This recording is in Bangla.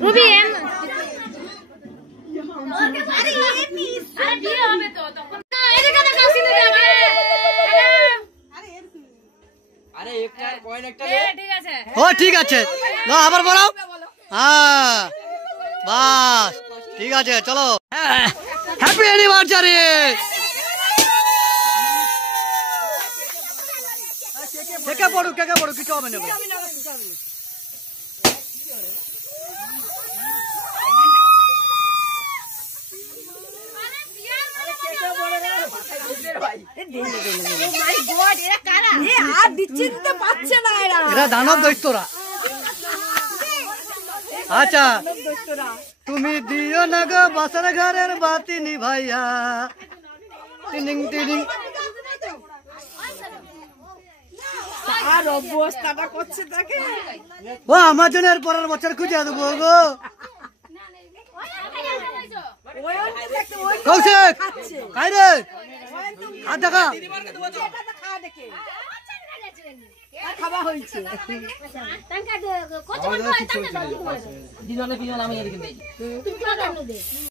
রুবি ঠিক আছে আবার বলো হ্যাঁ বাস ঠিক আছে চলো হ্যাপি অ্যানিভার্সারি কেকে পড়ো কিছু হবে না এরা দানব দৈত্যরা আচ্ছা তুমি দিও না গো বাসার ঘরের বাতি নিভাইয়া টিনিং টিনিং আর অবস্থাটা করছে তাকে ও আমার জন্য এর পরের বছর খুঁজে দেবো গো কৌশিক খাই রে আর দেখা খাওয়া হয়েছে কত